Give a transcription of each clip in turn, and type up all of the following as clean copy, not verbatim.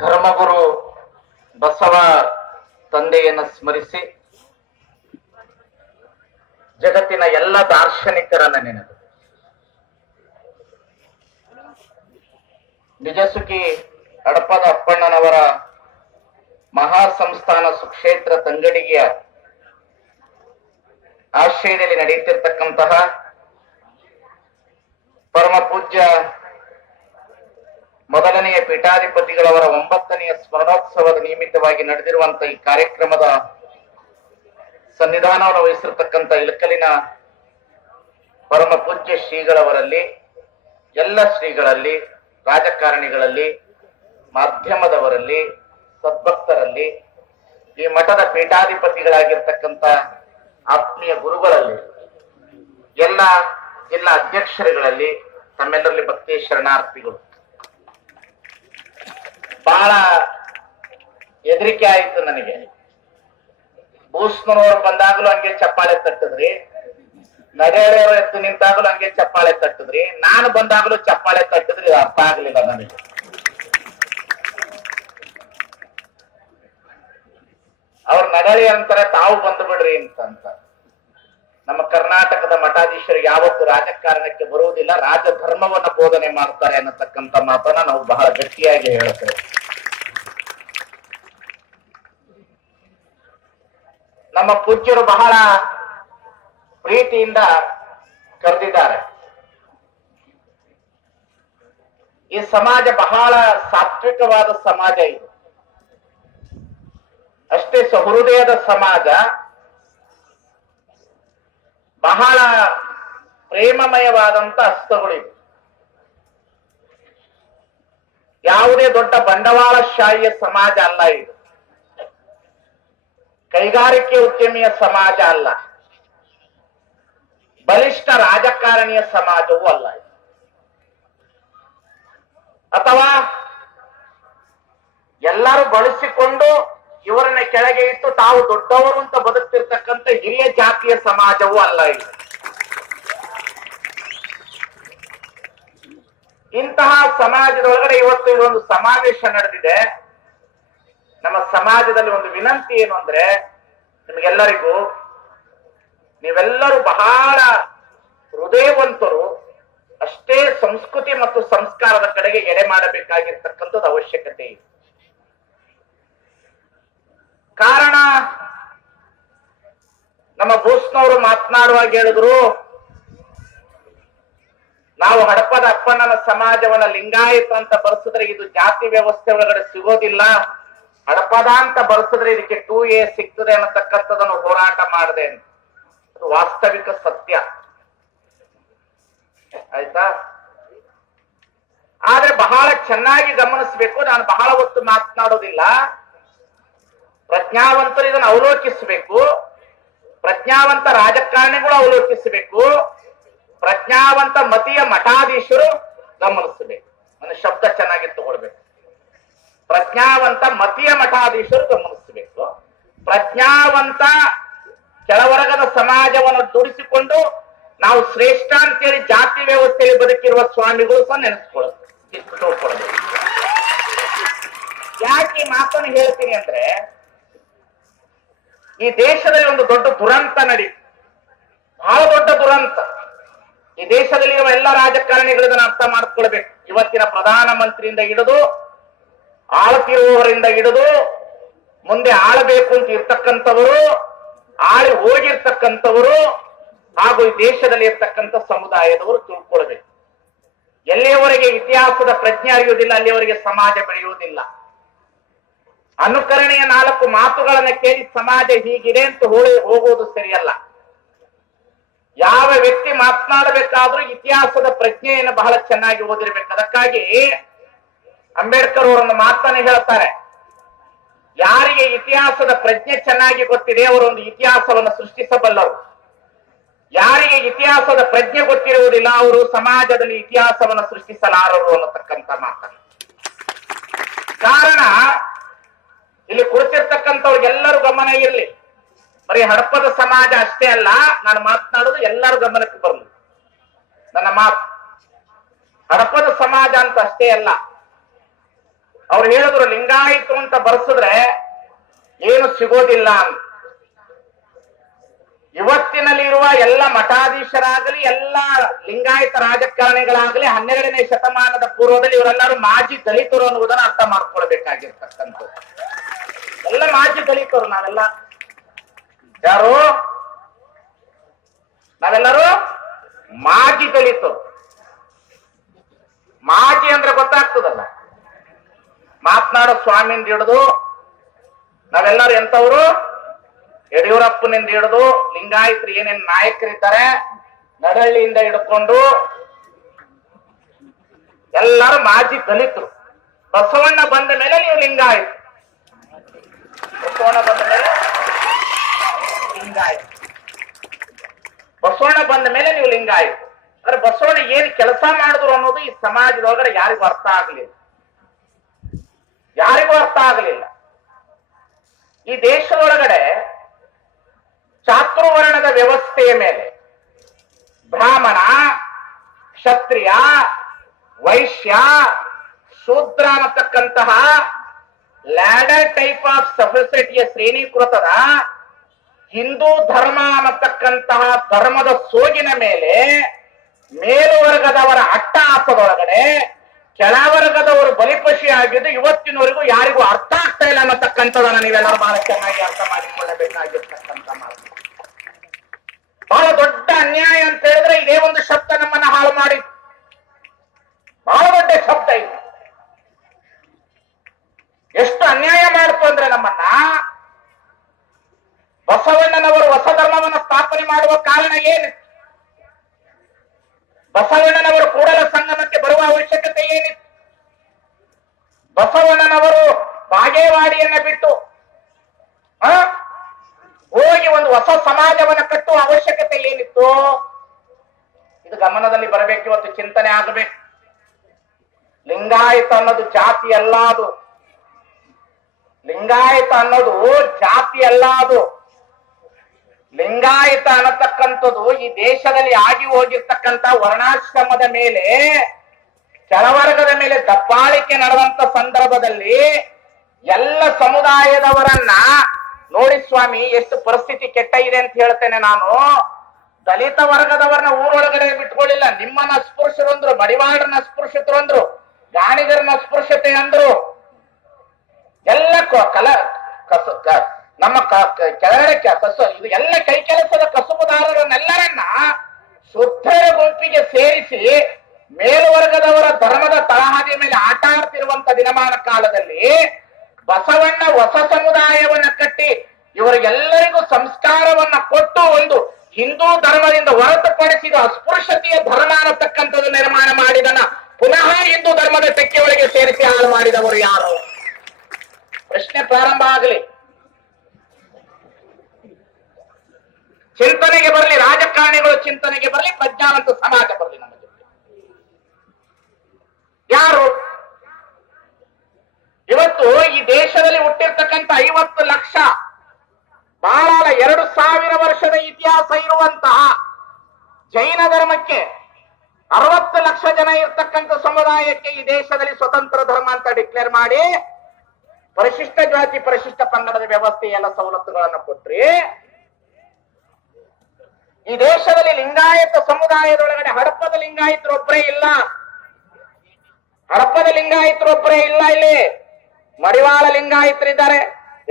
ಧರ್ಮಗುರು ಬಸವ ತಂದೆಯನ್ನು ಸ್ಮರಿಸಿ ಜಗತ್ತಿನ ಎಲ್ಲ ದಾರ್ಶನಿಕರನ್ನ ನೆನೆದು ನಿಜಸುಖಿ ಹಡಪದ ಅಪ್ಪಣ್ಣನವರ ಮಹಾ ಸಂಸ್ಥಾನ ಸುಕ್ಷೇತ್ರ ತಂಗಡಿಗೆಯ ಆಶ್ರಯದಲ್ಲಿ ನಡೆಯುತ್ತಿರ್ತಕ್ಕಂತಹ ಪರಮ ಪೂಜ್ಯ ಮೊದಲನೆಯ ಪೀಠಾಧಿಪತಿಗಳವರ 9ನೆಯ ಸ್ಮರಣೋತ್ಸವದ ನಿಮಿತ್ತವಾಗಿ ನಡೆದಿರುವಂತಹ ಈ ಕಾರ್ಯಕ್ರಮದ ಸನ್ನಿಧಾನವನ್ನು ವಹಿಸಿರ್ತಕ್ಕಂಥ ಇಳಕಲಿನ ಪರಮ ಪೂಜ್ಯ ಶ್ರೀಗಳವರಲ್ಲಿ, ಎಲ್ಲ ಶ್ರೀಗಳಲ್ಲಿ, ರಾಜಕಾರಣಿಗಳಲ್ಲಿ, ಮಾಧ್ಯಮದವರಲ್ಲಿ, ಸದ್ಭಕ್ತರಲ್ಲಿ, ಈ ಮಠದ ಪೀಠಾಧಿಪತಿಗಳಾಗಿರ್ತಕ್ಕಂಥ ಆತ್ಮೀಯ ಗುರುಗಳಲ್ಲಿ, ಎಲ್ಲ ಜಿಲ್ಲಾ ಅಧ್ಯಕ್ಷರುಗಳಲ್ಲಿ ತಮ್ಮೆಲ್ಲರಲ್ಲಿ ಭಕ್ತಿ ಶರಣಾರ್ಥಿಗಳು. ಬಹಳ ಹೆದರಿಕೆ ಆಯ್ತು ನನಗೆ. ಬೂಸ್ನವರು ಬಂದಾಗಲೂ ಹಂಗೆ ಚಪ್ಪಾಳೆ ತಟ್ಟಿದ್ರಿ, ನಡೆಯವರು ಎದ್ದು ನಿಂತಾಗಲೂ ಹಂಗೆ ಚಪ್ಪಾಳೆ ತಟ್ಟಿದ್ರಿ, ನಾನು ಬಂದಾಗಲೂ ಚಪ್ಪಾಳೆ ತಟ್ಟಿದ್ರಿ. ಅರ್ಥ ಆಗ್ಲಿಲ್ಲ ನನಗೆ. ಅವ್ರ ನಗಳಿ ಅಂತಾರೆ, ತಾವು ಬಂದು ಬಿಡ್ರಿ ಅಂತ. ನಮ್ಮ ಕರ್ನಾಟಕದ ಮಠಾಧೀಶರು ಯಾವತ್ತು ರಾಜಕಾರಣಕ್ಕೆ ಬರುವುದಿಲ್ಲ, ರಾಜಧರ್ಮವನ್ನ ಬೋಧನೆ ಮಾಡ್ತಾರೆ ಅನ್ನತಕ್ಕಂಥ ಮಾತನ್ನ ನಾವು ಬಹಳ ಗಟ್ಟಿಯಾಗಿ ಹೇಳ್ತೇವೆ. ನಮ್ಮ ಪೂಜ್ಯರು ಬಹಳ ಪ್ರೀತಿಯಿಂದ ಕರೆದಿದ್ದಾರೆ. ಈ ಸಮಾಜ ಬಹಳ ಸಾತ್ವಿಕವಾದ ಸಮಾಜ, ಇದು ಅಷ್ಟೇ ಸಹೃದಯದ ಸಮಾಜ, ಬಹಳ ಪ್ರೇಮಮಯವಾದಂತ ಹಸ್ತಗಳಿವೆ. ಯಾವುದೇ ದೊಡ್ಡ ಬಂಡವಾಳಶಾಹಿಯ ಸಮಾಜ ಅಲ್ಲ ಇದು, ಕೈಗಾರಿಕೆ ಉದ್ಯಮಿಯ ಸಮಾಜ ಅಲ್ಲ, ಬಲಿಷ್ಠ ರಾಜಕಾರಣಿಯ ಸಮಾಜವೂ ಅಲ್ಲ ಇದು. ಅಥವಾ ಎಲ್ಲರೂ ಬಳಸಿಕೊಂಡು ಇವರನ್ನ ಕೆಳಗೆ ಇಟ್ಟು ತಾವು ದೊಡ್ಡವರು ಅಂತ ಬದುಕ್ತಿರ್ತಕ್ಕಂಥ ಹಿರಿಯ ಜಾತಿಯ ಸಮಾಜವೂ ಅಲ್ಲ ಇದು. ಇಂತಹ ಸಮಾಜದೊಳಗಡೆ ಇವತ್ತು ಇದೊಂದು ಸಮಾವೇಶ ನಡೆದಿದೆ. ನಮ್ಮ ಸಮಾಜದಲ್ಲಿ ಒಂದು ವಿನಂತಿ ಏನು ಅಂದ್ರೆ, ನಿಮಗೆಲ್ಲರಿಗೂ, ನೀವೆಲ್ಲರೂ ಬಹಳ ಹೃದಯವಂತರು, ಅಷ್ಟೇ ಸಂಸ್ಕೃತಿ ಮತ್ತು ಸಂಸ್ಕಾರದ ಕಡೆಗೆ ಎಡೆ ಮಾಡಬೇಕಾಗಿರ್ತಕ್ಕಂಥದ್ದು ಅವಶ್ಯಕತೆ ಇದೆ. ಕಾರಣ, ನಮ್ಮ ಬೋಸ್ನವರು ಮಾತನಾಡುವಾಗ ಹೇಳಿದ್ರು, ನಾವು ಹಡಪದ ಅಪ್ಪಣ್ಣನ ಸಮಾಜವನ್ನ ಲಿಂಗಾಯತ ಅಂತ ಬರ್ಸಿದ್ರೆ ಇದು ಜಾತಿ ವ್ಯವಸ್ಥೆ ಒಳಗಡೆ ಸಿಗೋದಿಲ್ಲ, ಹಡಪದ ಅಂತ ಬರ್ಸಿದ್ರೆ ಇದಕ್ಕೆ 2A ಸಿಗ್ತದೆ ಅನ್ನತಕ್ಕಂಥದನ್ನು ಹೋರಾಟ ಮಾಡಿದೆ ಅಂತ. ಅದು ವಾಸ್ತವಿಕ ಸತ್ಯ, ಆಯ್ತಾ? ಆದ್ರೆ ಬಹಳ ಚೆನ್ನಾಗಿ ಗಮನಿಸಬೇಕು. ನಾನು ಬಹಳ ಹೊತ್ತು ಮಾತನಾಡೋದಿಲ್ಲ. ಪ್ರಜ್ಞಾವಂತರು ಇದನ್ನು ಅವಲೋಕಿಸಬೇಕು, ಪ್ರಜ್ಞಾವಂತ ರಾಜಕಾರಣಿಗಳು ಅವಲೋಕಿಸಬೇಕು, ಪ್ರಜ್ಞಾವಂತ ಮತೀಯ ಮಠಾಧೀಶರು ಗಮನಿಸಬೇಕು. ನನ್ನ ಶಬ್ದ ಚೆನ್ನಾಗಿ ತಗೊಳ್ಬೇಕು. ಪ್ರಜ್ಞಾವಂತ ಮತೀಯ ಮಠಾಧೀಶರು ಗಮನಿಸಬೇಕು. ಪ್ರಜ್ಞಾವಂತ ಕೆಳವರ್ಗದ ಸಮಾಜವನ್ನು ದುಡಿಸಿಕೊಂಡು ನಾವು ಶ್ರೇಷ್ಠ ಅಂತೇಳಿ ಜಾತಿ ವ್ಯವಸ್ಥೆಯಲ್ಲಿ ಬದುಕಿರುವ ಸ್ವಾಮಿಗಳು ಸಹ ನೆನೆಸ್ಕೊಳ್ಬೇಕು. ಯಾಕೆ ಈ ಮಾತನ್ನು ಹೇಳ್ತೀನಿ ಅಂದ್ರೆ, ಈ ದೇಶದಲ್ಲಿ ಒಂದು ದೊಡ್ಡ ದುರಂತ ನಡೀತು, ಬಹಳ ದೊಡ್ಡ ದುರಂತ. ಈ ದೇಶದಲ್ಲಿರುವ ಎಲ್ಲ ರಾಜಕಾರಣಿಗಳು ಇದನ್ನು ಅರ್ಥ ಮಾಡ್ಕೊಳ್ಬೇಕು. ಇವತ್ತಿನ ಪ್ರಧಾನ ಮಂತ್ರಿಯಿಂದ ಹಿಡಿದು, ಆಳ್ತಿರುವವರಿಂದ ಹಿಡಿದು, ಮುಂದೆ ಆಳಬೇಕು ಅಂತ ಇರ್ತಕ್ಕಂಥವರು, ಆಳಿ ಹೋಗಿರ್ತಕ್ಕಂಥವರು, ಹಾಗೂ ಈ ದೇಶದಲ್ಲಿ ಇರ್ತಕ್ಕಂಥ ಸಮುದಾಯದವರು ತಿಳ್ಕೊಳ್ಬೇಕು. ಎಲ್ಲಿಯವರೆಗೆ ಇತಿಹಾಸದ ಪ್ರಜ್ಞೆ ಅರಿಯುವುದಿಲ್ಲ, ಅಲ್ಲಿಯವರೆಗೆ ಸಮಾಜ ಬೆಳೆಯುವುದಿಲ್ಲ. ಅನುಕರಣೆಯ 4 ಮಾತುಗಳನ್ನ ಕೇಳಿ ಸಮಾಜ ಹೀಗಿದೆ ಅಂತ ಹೋಗುವುದು ಸರಿಯಲ್ಲ. ಯಾವ ವ್ಯಕ್ತಿ ಮಾತನಾಡಬೇಕಾದ್ರೂ ಇತಿಹಾಸದ ಪ್ರಜ್ಞೆಯನ್ನು ಬಹಳ ಚೆನ್ನಾಗಿ ಓದಿರ್ಬೇಕು. ಅದಕ್ಕಾಗಿ ಅಂಬೇಡ್ಕರ್ ಅವರನ್ನು ಮಾತನ್ನು ಹೇಳ್ತಾರೆ, ಯಾರಿಗೆ ಇತಿಹಾಸದ ಪ್ರಜ್ಞೆ ಚೆನ್ನಾಗಿ ಗೊತ್ತಿದೆ ಅವರೊಂದು ಇತಿಹಾಸವನ್ನು ಸೃಷ್ಟಿಸಬಲ್ಲರು, ಯಾರಿಗೆ ಇತಿಹಾಸದ ಪ್ರಜ್ಞೆ ಗೊತ್ತಿರುವುದಿಲ್ಲ ಅವರು ಸಮಾಜದಲ್ಲಿ ಇತಿಹಾಸವನ್ನು ಸೃಷ್ಟಿಸಲಾರರು ಅನ್ನತಕ್ಕಂಥ ಮಾತನ್ನು. ಕಾರಣ, ಇಲ್ಲಿ ಕುಳಿತಿರ್ತಕ್ಕಂಥವ್ರಿಗೆಲ್ಲರೂ ಗಮನ ಇರಲಿ. ಬರೀ ಹಡಪದ ಸಮಾಜ ಅಷ್ಟೇ ಅಲ್ಲ, ನಾನು ಮಾತನಾಡೋದು ಎಲ್ಲರೂ ಗಮನಕ್ಕೆ ಬರಲಿ. ನನ್ನ ಮಾತು ಹಡಪದ ಸಮಾಜ ಅಂತ ಅಷ್ಟೇ ಅಲ್ಲ, ಅವ್ರು ಹೇಳಿದ್ರು ಲಿಂಗಾಯಿತು ಅಂತ ಬರ್ಸಿದ್ರೆ ಏನು ಸಿಗೋದಿಲ್ಲ ಅಂತ. ಇವತ್ತಿನಲ್ಲಿರುವ ಎಲ್ಲ ಮಠಾಧೀಶರಾಗಲಿ ಎಲ್ಲ ಲಿಂಗಾಯತ ರಾಜಕಾರಣಿಗಳಾಗಲಿ 12ನೇ ಶತಮಾನದ ಪೂರ್ವದಲ್ಲಿ ಇವರೆಲ್ಲರೂ ಮಾಜಿ ದಲಿತರು ಅನ್ನುವುದನ್ನು ಅರ್ಥ ಮಾಡ್ಕೊಳ್ಬೇಕಾಗಿರ್ತಕ್ಕಂಥದ್ದು. ಎಲ್ಲ ಮಾಜಿ ದಲಿತರು ನಾವೆಲ್ಲ. ಯಾರು? ನಾವೆಲ್ಲರೂ ಮಾಜಿ ದಲಿತರು. ಮಾಜಿ ಅಂದ್ರೆ ಗೊತ್ತಾಗ್ತದಲ್ಲ, ಮಾತನಾಡೋ ಸ್ವಾಮಿಯಿಂದ ಹಿಡಿದು ನಾವೆಲ್ಲರೂ ಎಂತವ್ರು, ಯಡಿಯೂರಪ್ಪನಿಂದ ಹಿಡಿದು ಲಿಂಗಾಯತರು ಏನೇನ್ ನಾಯಕರಿದ್ದಾರೆ ನಡಹಳ್ಳಿಯಿಂದ ಹಿಡ್ಕೊಂಡು ಎಲ್ಲರೂ ಮಾಜಿ ದಲಿತರು. ಬಸವಣ್ಣ ಬಂದ ಮೇಲೆ ನೀವು ಲಿಂಗಾಯತ, ಬಸವಣ್ಣ ಬಂದ ಮೇಲೆ ಲಿಂಗಾಯತ, ಬಸವಣ್ಣ ಬಂದ ಮೇಲೆ ನೀವು ಲಿಂಗಾಯತ. ಅಂದ್ರೆ ಬಸವಣ್ಣ ಏನ್ ಕೆಲಸ ಮಾಡಿದ್ರು ಅನ್ನೋದು ಈ ಸಮಾಜದೊಳಗಡೆ ಯಾರಿಗೂ ಅರ್ಥ ಆಗಲಿಲ್ಲ, ಯಾರಿಗೂ ಅರ್ಥ ಆಗಲಿಲ್ಲ. ಈ ದೇಶದೊಳಗಡೆ ಚಾತುರ್ವರ್ಣದ ವ್ಯವಸ್ಥೆಯ ಮೇಲೆ ಬ್ರಾಹ್ಮಣ, ಕ್ಷತ್ರಿಯ, ವೈಶ್ಯ, ಶೂದ್ರ ಅನ್ನತಕ್ಕಂತಹ ಲ್ಯಾಡರ್ ಟೈಪ್ ಆಫ್ ಸೊಸೈಟಿಯ ಶ್ರೇಣೀಕೃತದ ಹಿಂದೂ ಧರ್ಮ ಅನ್ನತಕ್ಕಂತಹ ಧರ್ಮದ ಸೋಗಿನ ಮೇಲೆ ಮೇಲುವರ್ಗದವರ ಅಟ್ಟಹಾಸದೊಳಗಡೆ ಕೆಳವರ್ಗದವರು ಬಲಿಪಶಿ ಆಗಿದ್ದು ಇವತ್ತಿನವರೆಗೂ ಯಾರಿಗೂ ಅರ್ಥ ಆಗ್ತಾ ಇಲ್ಲ ಅನ್ನತಕ್ಕಂಥದನ್ನ ನೀವೆಲ್ಲರೂ ಬಹಳ ಚೆನ್ನಾಗಿ ಅರ್ಥ ಮಾಡಿಕೊಳ್ಳಬೇಕಾಗಿರ್ತಕ್ಕಂಥ ಮಾತು. ಬಹಳ ದೊಡ್ಡ ಅನ್ಯಾಯ ಅಂತ ಹೇಳಿದ್ರೆ ಇದೇ ಒಂದು ಶಬ್ದ ನಮ್ಮನ್ನ ಹಾಳು ಮಾಡಿ, ಬಹಳ ದೊಡ್ಡ ಶಬ್ದ ಇದು. ಎಷ್ಟು ಅನ್ಯಾಯ ಮಾಡ್ತು ಅಂದ್ರೆ ನಮ್ಮನ್ನ. ಬಸವಣ್ಣನವರು ಹೊಸ ಧರ್ಮವನ್ನು ಸ್ಥಾಪನೆ ಮಾಡುವ ಕಾರಣ ಏನು? ಬಸವಣ್ಣನವರು ಕೂಡಲ ಸಂಗಮಕ್ಕೆ ಬರುವ ಅವಶ್ಯಕತೆ ಏನಿತ್ತು? ಬಸವಣ್ಣನವರು ಬಾಗೇವಾಡಿಯನ್ನ ಬಿಟ್ಟು ಹೋಗಿ ಒಂದು ಹೊಸ ಸಮಾಜವನ್ನ ಕಟ್ಟುವ ಅವಶ್ಯಕತೆ ಏನಿತ್ತು? ಇದು ಗಮನದಲ್ಲಿ ಬರಬೇಕು, ಇವತ್ತು ಚಿಂತನೆ ಆಗಬೇಕು. ಲಿಂಗಾಯತ ಅನ್ನೋದು ಜಾತಿ ಅಲ್ಲ, ಅದು ಲಿಂಗಾಯತ ಅನ್ನೋದು ಜಾತಿ ಅಲ್ಲ, ಅದು ಲಿಂಗಾಯತ ಅನ್ನತಕ್ಕಂಥದ್ದು ಈ ದೇಶದಲ್ಲಿ ಆಗಿ ಹೋಗಿರ್ತಕ್ಕಂಥ ವರ್ಣಾಶ್ರಮದ ಮೇಲೆ, ಕೆಳವರ್ಗದ ಮೇಲೆ ದಬ್ಬಾಳಿಕೆ ನಡೆದಂತ ಸಂದರ್ಭದಲ್ಲಿ ಎಲ್ಲ ಸಮುದಾಯದವರನ್ನ ನೋಡಿ ಸ್ವಾಮಿ, ಎಷ್ಟು ಪರಿಸ್ಥಿತಿ ಕೆಟ್ಟ ಇದೆ ಅಂತ ಹೇಳ್ತೇನೆ ನಾನು. ದಲಿತ ವರ್ಗದವರನ್ನ ಊರೊಳಗಡೆ ಬಿಟ್ಕೊಳ್ಳಿಲ್ಲ. ನಿಮ್ಮನ್ನ ಅಸ್ಪೃಶ್ಯರು ಅಂದ್ರು, ಮಡಿವಾಳರನ್ನ ಅಸ್ಪೃಶ್ಯತರು ಅಂದ್ರು, ಗಾಣಿಗರನ್ನ ಅಸ್ಪೃಶ್ಯತೆ ಅಂದ್ರು. ಎಲ್ಲ ನಮ್ಮ ಕೆಳಗಡೆ ಇದು ಎಲ್ಲ ಕೈ ಕೆಲಸದ ಕಸುಬುದಾರರನ್ನೆಲ್ಲರನ್ನ ಶುದ್ಧರ ಗುಂಪಿಗೆ ಸೇರಿಸಿ ಮೇಲ್ವರ್ಗದವರ ಧರ್ಮದ ತಳಹದಿ ಮೇಲೆ ಆಟ ಆಡ್ತಿರುವಂತ ದಿನಮಾನ ಕಾಲದಲ್ಲಿ ಬಸವಣ್ಣ ಹೊಸ ಸಮುದಾಯವನ್ನ ಕಟ್ಟಿ ಇವರಿಗೆಲ್ಲರಿಗೂ ಸಂಸ್ಕಾರವನ್ನ ಕೊಟ್ಟು ಒಂದು ಹಿಂದೂ ಧರ್ಮದಿಂದ ಹೊರತುಪಡಿಸಿದ ಅಸ್ಪೃಶ್ಯತೆಯ ಧರ್ಮ ಅನ್ನತಕ್ಕಂಥದ್ದು ನಿರ್ಮಾಣ ಮಾಡಿದನ ಪುನಃ ಹಿಂದೂ ಧರ್ಮದ ತೆಕ್ಕೆಯೊಳಗೆ ಸೇರಿಸಿ ಹಾಳು ಮಾಡಿದವರು ಯಾರು? ಪ್ರಶ್ನೆ ಪ್ರಾರಂಭ ಆಗಲಿ. ಚಿಂತನೆಗೆ ಬರಲಿ, ರಾಜಕಾರಣಿಗಳು ಚಿಂತನೆಗೆ ಬರಲಿ, ಪ್ರಜ್ಞಾವಂತ ಸಮಾಜ ಬರಲಿ ನಮ್ಮ ಜೊತೆ. ಯಾರು ಇವತ್ತು ಈ ದೇಶದಲ್ಲಿ ಹುಟ್ಟಿರ್ತಕ್ಕಂಥ 50 ಲಕ್ಷ ಬಹಳ 2000 ವರ್ಷದ ಇತಿಹಾಸ ಇರುವಂತಹ ಜೈನ ಧರ್ಮಕ್ಕೆ 60 ಲಕ್ಷ ಜನ ಇರ್ತಕ್ಕಂಥ ಸಮುದಾಯಕ್ಕೆ ಈ ದೇಶದಲ್ಲಿ ಸ್ವತಂತ್ರ ಧರ್ಮ ಅಂತ ಡಿಕ್ಲೇರ್ ಮಾಡಿ ಪರಿಶಿಷ್ಟ ಜಾತಿ ಪರಿಶಿಷ್ಟ ಪಂಗಡದ ವ್ಯವಸ್ಥೆ ಎಲ್ಲ ಸವಲತ್ತುಗಳನ್ನು ಕೊಟ್ರಿ. ಈ ದೇಶದಲ್ಲಿ ಲಿಂಗಾಯತ ಸಮುದಾಯದೊಳಗಡೆ ಹಡಪದ ಲಿಂಗಾಯತರೊಬ್ಬರೇ ಇಲ್ಲ, ಹಡಪದ ಲಿಂಗಾಯತರೊಬ್ಬರೇ ಇಲ್ಲ. ಇಲ್ಲಿ ಮಡಿವಾಳ ಲಿಂಗಾಯತರಿದ್ದಾರೆ,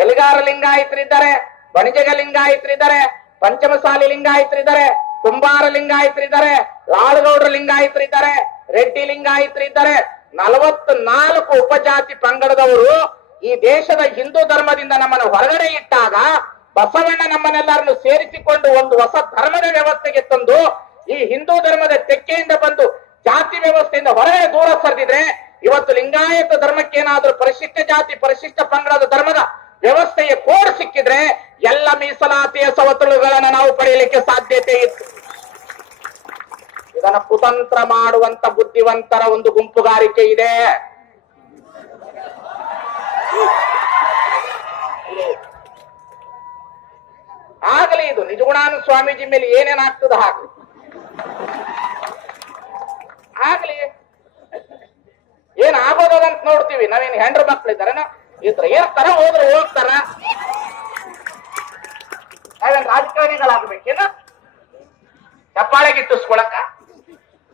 ಎಲಿಗಾರ ಲಿಂಗಾಯತರಿದ್ದಾರೆ, ಬಣಿಜಗ ಲಿಂಗಾಯತರಿದ್ದಾರೆ, ಪಂಚಮಸಾಲಿ ಲಿಂಗಾಯತರಿದ್ದಾರೆ, ಕುಂಬಾರ ಲಿಂಗಾಯತರಿದ್ದಾರೆ, ಲಾಳಗೌಡರ ಲಿಂಗಾಯತರಿದ್ದಾರೆ, ರೆಡ್ಡಿ ಲಿಂಗಾಯತರಿದ್ದಾರೆ. 44 ಉಪಜಾತಿ ಪಂಗಡದವರು ಈ ದೇಶದ ಹಿಂದೂ ಧರ್ಮದಿಂದ ನಮ್ಮನ್ನು ಹೊರಗಡೆ ಇಟ್ಟಾಗ ಬಸವಣ್ಣ ನಮ್ಮನ್ನೆಲ್ಲರನ್ನು ಸೇರಿಸಿಕೊಂಡು ಒಂದು ಹೊಸ ಧರ್ಮದ ವ್ಯವಸ್ಥೆಗೆ ತಂದು ಈ ಹಿಂದೂ ಧರ್ಮದ ತೆಕ್ಕೆಯಿಂದ ಬಂದು ಜಾತಿ ವ್ಯವಸ್ಥೆಯಿಂದ ಹೊರಗಡೆ ದೂರ ಸರಿದಿದ್ರೆ ಇವತ್ತು ಲಿಂಗಾಯತ ಧರ್ಮಕ್ಕೆ ಏನಾದ್ರೂ ಪರಿಶಿಷ್ಟ ಜಾತಿ ಪರಿಶಿಷ್ಟ ಪಂಗಡದ ಧರ್ಮದ ವ್ಯವಸ್ಥೆಯ ಕೋಡ್ ಸಿಕ್ಕಿದ್ರೆ ಎಲ್ಲ ಮೀಸಲಾತಿಯ ಸವಲತ್ತುಗಳನ್ನು ನಾವು ಪಡೆಯಲಿಕ್ಕೆ ಸಾಧ್ಯತೆ ಇತ್ತು. ಇದನ್ನ ಕುತಂತ್ರ ಮಾಡುವಂತ ಬುದ್ಧಿವಂತರ ಒಂದು ಗುಂಪುಗಾರಿಕೆ ಇದೆ. ಆಗಲಿ ಇದು ನಿಜಗುಣಾನ ಸ್ವಾಮೀಜಿ ಮೇಲೆ ಏನೇನಾಗ್ತದ ಹಾಗೆ ಆಗ್ಲಿ, ಏನಾಗೋದಂತ ನೋಡ್ತೀವಿ. ಹೋಗ್ತೀವಿ. ನಾವೇನು ಹೆಂಡ್ರ ಮಕ್ಳಿದಾರ ಇದ್ರ ಇರ್ತಾರ, ಹೋದ್ರೆ ಹೋಗ್ತಾರ. ನಾವೇನ್ ರಾಜಕಾರಣಿಗಳಾಗ್ಬೇಕೇನ ಚಪ್ಪಾಳೆ ಗಿಟ್ಟಿಸ್ಕೊಳಕ?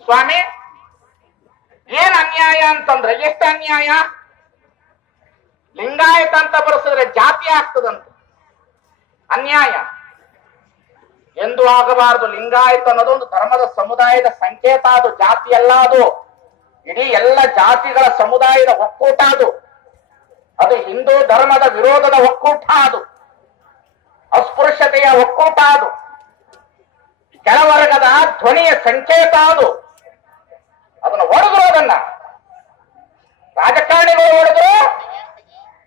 ಸ್ವಾಮಿ, ಏನ್ ಅನ್ಯಾಯ ಅಂತಂದ್ರೆ ಎಷ್ಟು ಅನ್ಯಾಯ. ಲಿಂಗಾಯತ ಅಂತ ಬರೆಸಿದ್ರೆ ಜಾತಿ ಆಗ್ತದಂತ. ಅನ್ಯಾಯ ಎಂದು ಆಗಬಾರದು. ಲಿಂಗಾಯತ ಅನ್ನೋದು ಒಂದು ಧರ್ಮದ ಸಮುದಾಯದ ಸಂಕೇತ. ಅದು ಜಾತಿ ಅಲ್ಲ, ಅದು ಇಡೀ ಎಲ್ಲ ಜಾತಿಗಳ ಸಮುದಾಯದ ಒಕ್ಕೂಟ. ಅದು ಹಿಂದೂ ಧರ್ಮದ ವಿರೋಧದ ಒಕ್ಕೂಟ. ಅದು ಅಸ್ಪೃಶ್ಯತೆಯ ಒಕ್ಕೂಟ. ಅದು ಕೆಳವರ್ಗದ ಧ್ವನಿಯ ಸಂಕೇತ. ಅದನ್ನ ಒಡೆದ್ರು. ಅದನ್ನ ರಾಜಕಾರಣಿಗಳು ಒಡೆದ್ರು,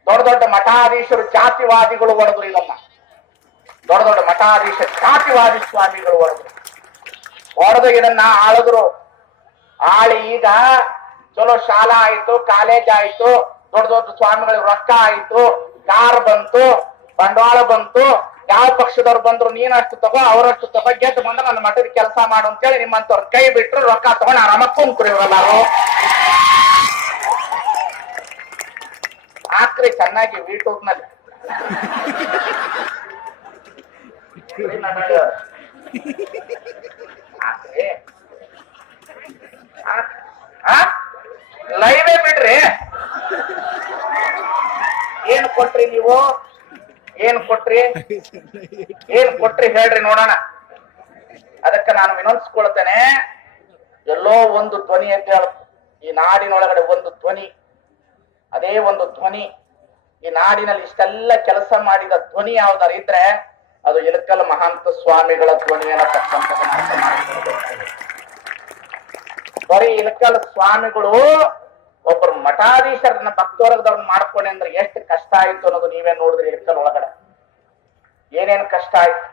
ದೊಡ್ಡ ದೊಡ್ಡ ಮಠಾಧೀಶರು ಜಾತಿವಾದಿಗಳು ಒಡೆದ್ರು. ಇದನ್ನ ದೊಡ್ಡ ದೊಡ್ಡ ಮಠಾಧೀಶ ಜಾತಿವಾದಿ ಸ್ವಾಮಿಗಳು ಒಡೆದು ಇದನ್ನ ಆಳಿದ್ರು. ಆಳಿ ಈಗ ಚಲೋ ಶಾಲಾ ಆಯ್ತು, ಕಾಲೇಜ್ ಆಯ್ತು, ದೊಡ್ಡ ದೊಡ್ಡ ಸ್ವಾಮಿಗಳಿಗೆ ರೊಕ್ಕ ಆಯ್ತು, ಕಾರ್ ಬಂತು, ಬಂಡವಾಳ ಬಂತು. ಯಾವ ಪಕ್ಷದವ್ರು ಬಂದ್ರು ನೀನಷ್ಟು ತಗೋ ಅವರಷ್ಟು ತಗೋ, ಗೆದ್ದು ಬಂದ್ರೆ ನನ್ನ ಮಠದ ಕೆಲಸ ಮಾಡು ಅಂತೇಳಿ ನಿಮ್ಮಂತವ್ರ ಕೈ ಬಿಟ್ರು, ರೊಕ್ಕ ತಗೊಂಡು ಆರಾಮ ಕುಂತ್ರು ಇವರೆಲ್ಲಾರು. ಹಾಕ್ರಿ ಚೆನ್ನಾಗಿ ಯೂಟ್ಯೂಬ್ ನಲ್ಲಿ. ಲೈವೇ ಬಿಡ್ರಿ. ಏನ್ ಕೊಟ್ರಿ ನೀವು? ಏನ್ ಕೊಟ್ರಿ ಹೇಳ್ರಿ ನೋಡೋಣ. ಅದಕ್ಕೆ ನಾನು ವಿನಂತಿಸ್ಕೊಳ್ತೇನೆ, ಎಲ್ಲೋ ಒಂದು ಧ್ವನಿ ಎದ್ದೇಳ. ಈ ನಾಡಿನೊಳಗಡೆ ಒಂದು ಧ್ವನಿ, ಅದೇ ಒಂದು ಧ್ವನಿ. ಈ ನಾಡಿನಲ್ಲಿ ಇಷ್ಟೆಲ್ಲ ಕೆಲಸ ಮಾಡಿದ ಧ್ವನಿ ಯಾವ್ದಾರ ಇದ್ರೆ ಅದು ಇಳಕಲ್ ಮಹಾಂತ ಸ್ವಾಮಿಗಳ ಧ್ವನಿ ಅನ್ನತಕ್ಕಂಥದ್ದನ್ನ ಅರ್ಥ ಮಾಡಿಕೊಳ್ಳಬೇಕು. ಬರೀ ಇಳಕಲ್ ಸ್ವಾಮಿಗಳು ಒಬ್ಬರು ಮಠಾಧೀಶರನ್ನ ಭಕ್ತವರ್ಗದವ್ರನ್ನ ಮಾಡ್ಕೊಂಡೆ ಅಂದ್ರೆ ಎಷ್ಟು ಕಷ್ಟ ಆಯ್ತು ಅನ್ನೋದು ನೀವೇ ನೋಡಿದ್ರಿ. ಇಳಕಲ್ ಒಳಗಡೆ ಏನೇನ್ ಕಷ್ಟ ಆಯ್ತು,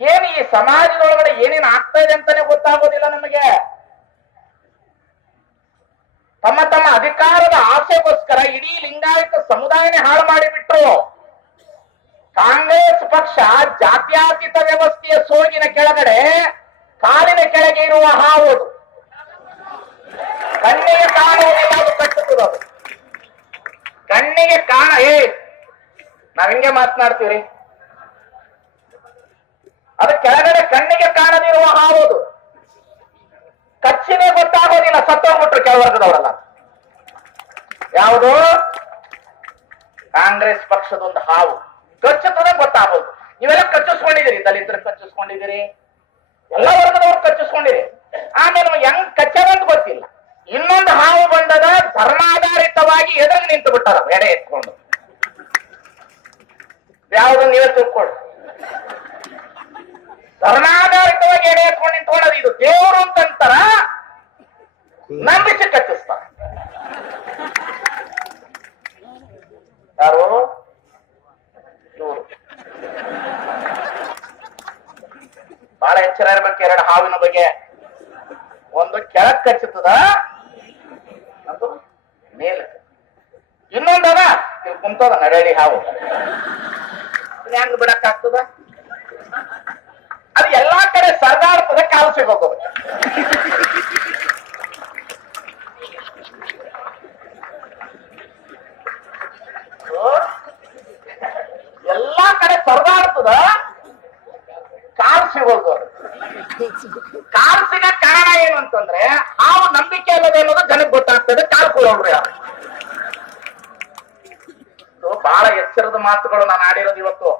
ಏನ್ ಈ ಸಮಾಜದೊಳಗಡೆ ಏನೇನ್ ಆಗ್ತಾ ಇದೆ ಅಂತಾನೆ ಗೊತ್ತಾಗೋದಿಲ್ಲ ನಮಗೆ. ತಮ್ಮ ತಮ್ಮ ಅಧಿಕಾರದ ಆಸೆಗೋಸ್ಕರ ಇಡೀ ಲಿಂಗಾಯತ ಸಮುದಾಯನೇ ಹಾಳು ಮಾಡಿಬಿಟ್ರು. ಕಾಂಗ್ರೆಸ್ ಪಕ್ಷ ಜಾತ್ಯಾತೀತ ವ್ಯವಸ್ಥೆಯ ಸೋಗಿನ ಕೆಳಗಡೆ ಕಾಲಿನ ಕೆಳಗೆ ಇರುವ ಹಾವು. ಕಣ್ಣಿಗೆ ಕಾಣುವುದಿಲ್ಲ, ಅದು ಕಟ್ಟುತ್ತದೆ. ಅದು ಕಣ್ಣಿಗೆ ನಾವ್ ಹಿಂಗೆ ಮಾತನಾಡ್ತೀವ್ರಿ. ಅದು ಕೆಳಗಡೆ ಕಣ್ಣಿಗೆ ಕಾಣದಿರುವ ಹಾವು. ಕಚ್ಚಿನೇ ಗೊತ್ತಾಗೋದಿಲ್ಲ, ಸತ್ತೋಗ್ಬಿಟ್ರು ಕೆಳವರ್ಗದವರಲ್ಲ. ಯಾವುದು? ಕಾಂಗ್ರೆಸ್ ಪಕ್ಷದ ಒಂದು ಹಾವು. ಕಚ್ಚುತ್ತದೆ ಗೊತ್ತಾಗೋದು. ನೀವೆಲ್ಲ ಕಚ್ಚಿಸ್ಕೊಂಡಿದ್ದೀರಿ, ದಲಿತರು ಕಚ್ಚಿಸ್ಕೊಂಡಿದ್ದೀರಿ, ಎಲ್ಲ ವರ್ಗದವ್ರು ಕಚ್ಚಿಸ್ಕೊಂಡಿರಿ. ಆಮೇಲೆ ಹೆಂಗ್ ಕಚ್ಚದಂತ ಗೊತ್ತಿಲ್ಲ. ಇನ್ನೊಂದು ಹಾವು ಬಂದದ, ಧರ್ಮಾಧಾರಿತವಾಗಿ ಎದುರು ನಿಂತು ಬಿಟ್ಟಾರ ಎಡೆ ಎತ್ಕೊಂಡು. ಯಾವುದು ನೀವೇ ತಿಳ್ಕೊಳ್ಳಿ. ಧರ್ಮಾಧಾರಿತವಾಗಿ ಎಡೆ ಎತ್ಕೊಂಡು ನಿಂತ್ಕೊಳ್ಳೋದು ಇದು ದೇವರು ಅಂತಂತಾರ, ನಂಬಿಸಿ ಕಚ್ಚಿಸ್ತಾರ. ಯಾರು? ಇವರು. ಬಹಳ ಎಚ್ಚರ ಇರ್ಬೇಕು ಎರಡು ಹಾವಿನ ಬಗ್ಗೆ. ಒಂದು ಕೆಳಕ್ ಕಚ್ಚುತ್ತದ, ಅದು ಮೇಲೆ. ಇನ್ನೊಂದದ ಕುಂತದ ನಡಳಿ ಹಾವು. ಹೆಂಗ್ ಬಿಡಕ್ ಆಗ್ತದ? ಅದು ಎಲ್ಲಾ ಕಡೆ ಸರ್ದಾಡ್ತದೆ, ಕಾಲು ಸಿಗೋದು. ಎಲ್ಲಾ ಕಡೆ ಸರ್ದಾಡ್ತದ, ಕಾಲು ಸಿಗೋದು. ಕಾಲು ಸಿಗಕ್ ಕಾರಣ ಏನು ಅಂತಂದ್ರೆ ಹಾವು ನಂಬಿಕೆ ಅಲ್ಲದೆ ಅನ್ನೋದು ಜನಕ್ಕೆ ಗೊತ್ತಾಗ್ತದೆ. ಕಾಲು ಕೊಡೋರು ಯಾರು? ಬಹಳ ಎಚ್ಚರದ ಮಾತುಗಳು ನಾನು ಆಡಿರೋದು ಇವತ್ತು.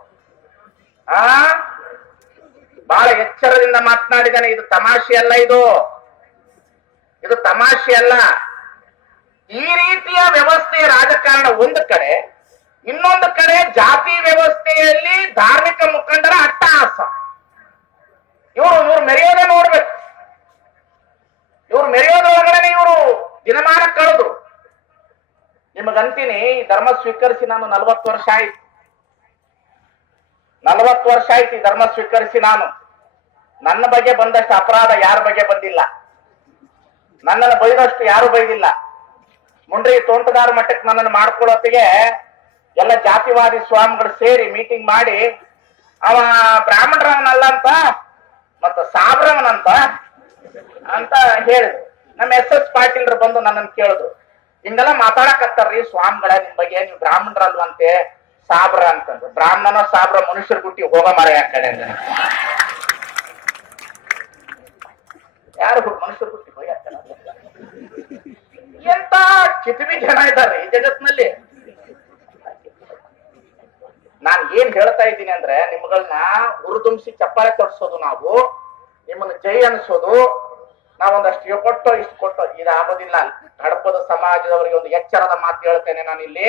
ಬಹಳ ಎಚ್ಚರದಿಂದ ಮಾತನಾಡಿದ್ದಾನೆ. ಇದು ತಮಾಷೆ ಅಲ್ಲ, ಇದು ತಮಾಷೆ ಅಲ್ಲ. ಈ ರೀತಿಯ ವ್ಯವಸ್ಥೆಯ ರಾಜಕಾರಣ ಒಂದು ಕಡೆ, ಇನ್ನೊಂದು ಕಡೆ ಜಾತಿ ವ್ಯವಸ್ಥೆಯಲ್ಲಿ ಧಾರ್ಮಿಕ ಮುಖಂಡರ ಅಟ್ಟಹಾಸ. ಇವ್ರು ಮೆರೆಯೋದೇ ನೋಡ್ಬೇಕು. ಇವ್ರು ಮೆರೆಯೋದ್ರೊಳಗಡೆ ಇವರು ದಿನಮಾನ ಕಳೆದ್ರು. ನಿಮಗಂತೀನಿ, ಧರ್ಮ ಸ್ವೀಕರಿಸಿ ನಾನು 40 ವರ್ಷ ಆಯ್ತು. 40 ವರ್ಷ ಆಯ್ತು ಈ ಧರ್ಮ ಸ್ವೀಕರಿಸಿ ನಾನು. ನನ್ನ ಬಗ್ಗೆ ಬಂದಷ್ಟು ಅಪರಾಧ ಯಾರ ಬಗ್ಗೆ ಬಂದಿಲ್ಲ. ನನ್ನನ್ನು ಬೈದಷ್ಟು ಯಾರು ಬೈದಿಲ್ಲ. ಮುಂಡ್ರಿ ತೋಂಟದಾರ ಮಟ್ಟಕ್ಕೆ ನನ್ನನ್ನು ಮಾಡ್ಕೊಳ್ಳೋತ್ತಿಗೆ ಎಲ್ಲ ಜಾತಿವಾದಿ ಸ್ವಾಮಿಗಳು ಸೇರಿ ಮೀಟಿಂಗ್ ಮಾಡಿ, ಅವ ಬ್ರಾಹ್ಮಣರವನಲ್ಲ ಅಂತ ಮತ್ತ ಸಾಬ್ರವನಂತ ಅಂತ ಹೇಳಿದ್ರು. ನಮ್ಮ ಎಸ್ ಪಾಟೀಲ್ರು ಬಂದು ನನ್ನನ್ನು ಕೇಳಿದ್ರು, ಹಿಂಗೆಲ್ಲ ಮಾತಾಡಕತ್ತಾರ್ರಿ ಸ್ವಾಮಿಗಳ ನಿಮ್ ಬಗ್ಗೆ, ನೀವು ಬ್ರಾಹ್ಮಣರಲ್ವಂತೆ ಸಾಬ್ರ ಅಂತಂದ್ರೆ. ಬ್ರಾಹ್ಮಣನ ಸಾಬ್ರ ಮನುಷ್ಯರ ಗುಟ್ಟಿ ಹೋಗ ಮಾರ ಯಾ ಕಡೆ ಅಂದ್ರೆ ಯಾರು ಮನುಷ್ಯರ ಗುಟ್ಟಿ ಹೋಗಿ ಎಂತ ಕಿತಿಬಿ ಜನ ಇದ್ದಾರೆ ಈ ಜಗತ್ನಲ್ಲಿ. ನಾನ್ ಏನ್ ಹೇಳ್ತಾ ಇದ್ದೀನಿ ಅಂದ್ರೆ, ನಿಮ್ಗಳನ್ನ ಹುರಿದುಂಬಿಸಿ ಚಪ್ಪಾಳೆ ತೊಡ್ಸೋದು, ನಾವು ನಿಮ್ಮನ್ನ ಜೈ ಅನ್ಸೋದು, ನಾವೊಂದಷ್ಟು ಕೊಟ್ಟೋ ಇಷ್ಟು ಕೊಟ್ಟೋ ಇದಾಗೋದಿಲ್ಲ. ಕಡಪದ ಸಮಾಜದವರಿಗೆ ಒಂದು ಎಚ್ಚರದ ಮಾತು ಹೇಳ್ತೇನೆ ನಾನು ಇಲ್ಲಿ.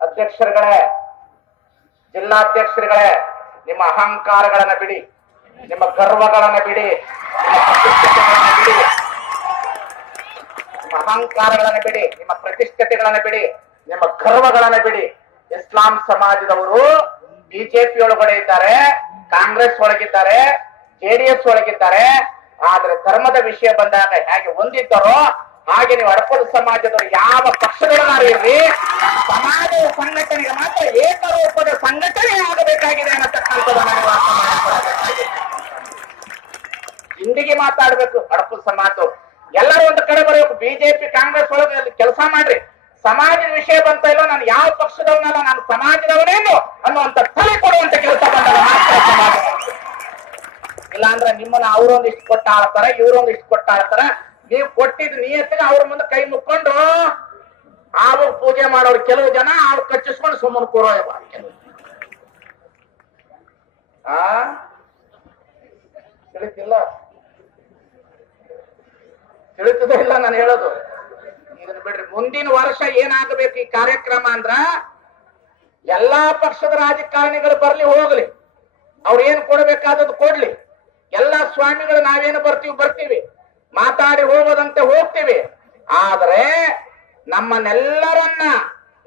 ಅಧ್ಯಕ್ಷರುಗಳೇ, ಜಿಲ್ಲಾಧ್ಯಕ್ಷರುಗಳೇ, ನಿಮ್ಮ ಅಹಂಕಾರಗಳನ್ನ ಬಿಡಿ, ನಿಮ್ಮ ಗರ್ವಗಳನ್ನ ಬಿಡಿ, ನಿಮ್ಮ ಅಹಂಕಾರಗಳನ್ನ ಬಿಡಿ, ನಿಮ್ಮ ಪ್ರತಿಷ್ಠತೆಗಳನ್ನ ಬಿಡಿ, ನಿಮ್ಮ ಗರ್ವಗಳನ್ನ ಬಿಡಿ. ಇಸ್ಲಾಂ ಸಮಾಜದವರು ಬಿಜೆಪಿ ಒಳಗಡೆ ಇದ್ದಾರೆ, ಕಾಂಗ್ರೆಸ್ ಒಳಗಿದ್ದಾರೆ, ಜೆಡಿಎಸ್ ಒಳಗಿದ್ದಾರೆ. ಆದ್ರೆ ಧರ್ಮದ ವಿಷಯ ಬಂದಾಗ ಹೇಗೆ ಹೊಂದಿದ್ದಾರೋ ಹಾಗೆ ನೀವು ಹಡಪದ ಸಮಾಜದವರು ಯಾವ ಪಕ್ಷದೊಳಗಾರು ಇರ್ಲಿ, ಸಮಾಜದ ಸಂಘಟನೆಗೆ ಮಾತ್ರ ಏಕರೂಪದ ಸಂಘಟನೆ ಆಗಬೇಕಾಗಿದೆ ಅನ್ನತಕ್ಕಂಥದ್ದನ್ನ ನೀವು ಅರ್ಥ ಮಾಡಿಕೊಳ್ಳಬೇಕಾಗಿದೆ. ಹಿಂದಿಗೆ ಮಾತಾಡ್ಬೇಕು ಹಡಪದ ಸಮಾಜದವರು. ಎಲ್ಲರೂ ಒಂದು ಕಡೆ ಬರಬೇಕು. ಬಿಜೆಪಿ ಕಾಂಗ್ರೆಸ್ ಒಳಗೆ ಕೆಲಸ ಮಾಡ್ರಿ, ಸಮಾಜದ ವಿಷಯ ಬಂತ ಇಲ್ಲ, ನಾನು ಯಾವ ಪಕ್ಷದವನಲ್ಲ, ನಾನು ಸಮಾಜದವನೇನು ಅನ್ನುವಂತ ತಲೆ ಕೊಡುವಂತ ಕೆಲಸ ಬಂದಾಗ ಮಾತ್ರ ಸಮಾಜ. ಇಲ್ಲ ಅಂದ್ರೆ ನಿಮ್ಮನ್ನ ಅವ್ರೊಂದಿಷ್ಟು ಕೊಟ್ಟ ಆಳ್ತಾರ, ಇವ್ರೊಂದಿಷ್ಟು ಕೊಟ್ಟ ಆಳ್ತಾರ. ನೀವು ಕೊಟ್ಟಿದ್ ನಿಯತ್ತಿಗೆ ಅವ್ರ ಮುಂದೆ ಕೈ ಮುಕ್ಕೊಂಡು ಆವಾಗ ಪೂಜೆ ಮಾಡೋರು ಕೆಲವು ಜನ, ಅವ್ರು ಕಚ್ಚಿಸ್ಕೊಂಡು ಸುಮ್ಮನೆ ಕೂರೋ ಕೆಲವು. ತಿಳಿತಿಲ್ಲ, ತಿಳಿತದ ಇಲ್ಲ ನಾನು ಹೇಳೋದು. ಇದನ್ನ ಬಿಡ್ರಿ. ಮುಂದಿನ ವರ್ಷ ಏನಾಗಬೇಕು ಈ ಕಾರ್ಯಕ್ರಮ ಅಂದ್ರ, ಎಲ್ಲಾ ಪಕ್ಷದ ರಾಜಕಾರಣಿಗಳು ಬರ್ಲಿ ಹೋಗ್ಲಿ, ಅವ್ರು ಏನ್ ಕೊಡ್ಬೇಕಾದದ್ದು ಕೊಡ್ಲಿ. ಎಲ್ಲಾ ಸ್ವಾಮಿಗಳು ನಾವೇನು ಬರ್ತೀವಿ, ಮಾತಾಡಿ ಹೋಗೋದಂತೆ ಹೋಗ್ತೀವಿ. ಆದ್ರೆ ನಮ್ಮನ್ನೆಲ್ಲರನ್ನ,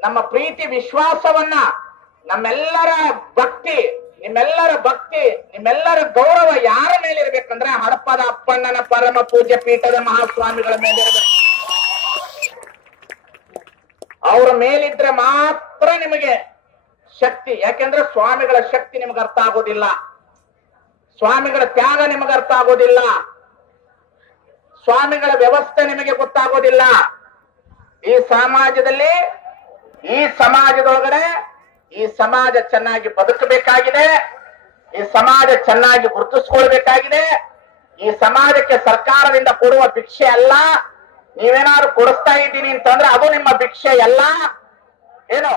ನಮ್ಮ ಪ್ರೀತಿ ವಿಶ್ವಾಸವನ್ನ, ನಮ್ಮೆಲ್ಲರ ಭಕ್ತಿ, ನಿಮ್ಮೆಲ್ಲರ ಗೌರವ ಯಾರ ಮೇಲೆ ಇರ್ಬೇಕಂದ್ರೆ ಹಡಪದ ಅಪ್ಪಣ್ಣನ ಪರಮ ಪೂಜ್ಯ ಪೀಠದ ಮಹಾಸ್ವಾಮಿಗಳ ಮೇಲೆ ಇರಬೇಕು. ಅವರ ಮೇಲಿದ್ರೆ ಮಾತ್ರ ನಿಮಗೆ ಶಕ್ತಿ. ಯಾಕೆಂದ್ರೆ ಸ್ವಾಮಿಗಳ ಶಕ್ತಿ ನಿಮಗೆ ಅರ್ಥ ಆಗೋದಿಲ್ಲ, ಸ್ವಾಮಿಗಳ ತ್ಯಾಗ ನಿಮಗೆ ಅರ್ಥ ಆಗೋದಿಲ್ಲ, ಸ್ವಾಮಿಗಳ ವ್ಯವಸ್ಥೆ ನಿಮಗೆ ಗೊತ್ತಾಗೋದಿಲ್ಲ. ಈ ಸಮಾಜದಲ್ಲಿ, ಈ ಸಮಾಜದೊಳಗಡೆ ಈ ಸಮಾಜ ಚೆನ್ನಾಗಿ ಬದುಕಬೇಕಾಗಿದೆ, ಈ ಸಮಾಜ ಚೆನ್ನಾಗಿ ಗುರುತಿಸ್ಕೊಳ್ಬೇಕಾಗಿದೆ. ಈ ಸಮಾಜಕ್ಕೆ ಸರ್ಕಾರದಿಂದ ಕೊಡುವ ಭಿಕ್ಷೆ ಅಲ್ಲ. ನೀವೇನಾದ್ರು ಕೊಡಿಸ್ತಾ ಇದ್ದೀನಿ ಅಂತಂದ್ರೆ ಅದು ನಿಮ್ಮ ಭಿಕ್ಷೆ ಅಲ್ಲ. ಏನು